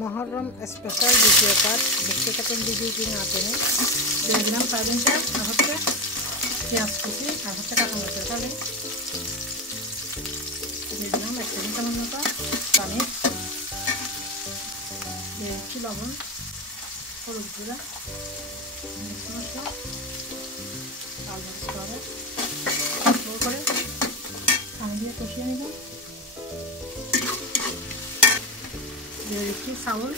Muharram special দ্বিতীয় part দেখতে থাকুন ভিডিওটি না টেনে। দিয়ে দিলাম সয়াবিনটা, আর হচ্ছে পেঁয়াজ কুচি, আর হচ্ছে কাঁচা মরিচের ফালি। দিয়ে দিলাম 1 টেবিল চামচ মতো পানি, দিয়ে দিচ্ছি লবণ, হলুদ গুঁড়া, মিক্স মশলা, লাল মরিচ পাউডার করে পানি দিয়ে কষিয়ে নিব। দিয়ে দিচ্ছি চাউল,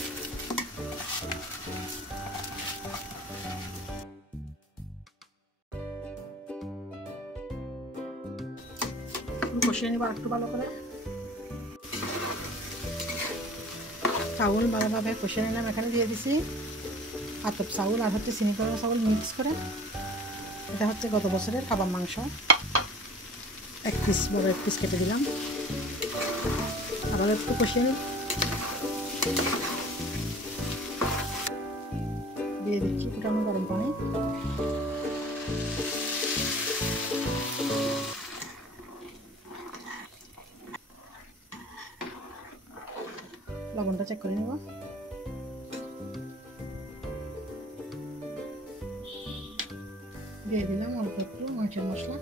কষিয়ে নিব একটু ভালো করে। চাউল ভালোভাবে কষিয়ে নিলাম। এখানে দিয়ে দিছি আতপ চাউল আর হচ্ছে চিনি করা চাউল মিক্স করে। এটা হচ্ছে গত বছরের কাবাব মাংস, 1 পিস, বড় 1 পিস কেটে দিলাম। আবার একটু কষিয়ে নিই। দিয়ে দিচ্ছি ফুটানো গরম পানি, লবণটা চেক করে নেব। দিয়ে দিলাম অল্প একটু মরিচের মশলা,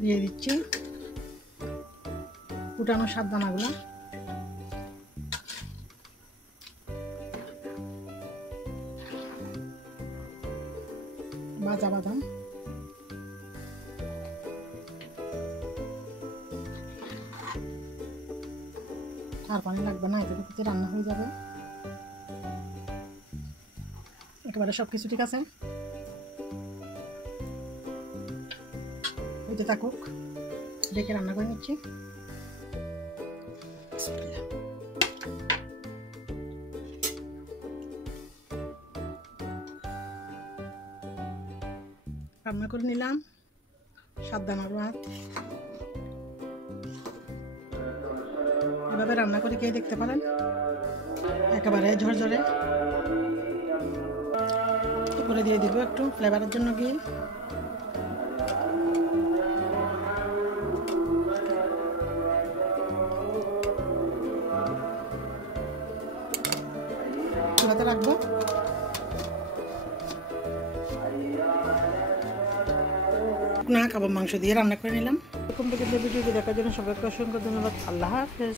দিয়ে দিচ্ছি ফুটানো সাবদানাগুলো, ভাজা বাদাম, আর পানি লাগবে না, এতে কিছু রান্না হয়ে যাবে একেবারে। সব কিছু ঠিক আছে, হইতে থাকুক, ডেকে রান্না করে নিচ্ছি। রান্না করে নিলাম সাবধানার ভাত। এভাবে রান্না করে খেয়ে দেখতে পারেন, একেবারে ঝরঝরে। করে দিয়ে দিব একটু ফ্লেভারের জন্য ঘি, চুলাতে রাখবো। না, কাবাব মাংস দিয়ে রান্না করে নিলাম। এরকম ভিডিওটি দেখার জন্য সবাইকে অসংখ্য ধন্যবাদ। আল্লাহ হাফেজ।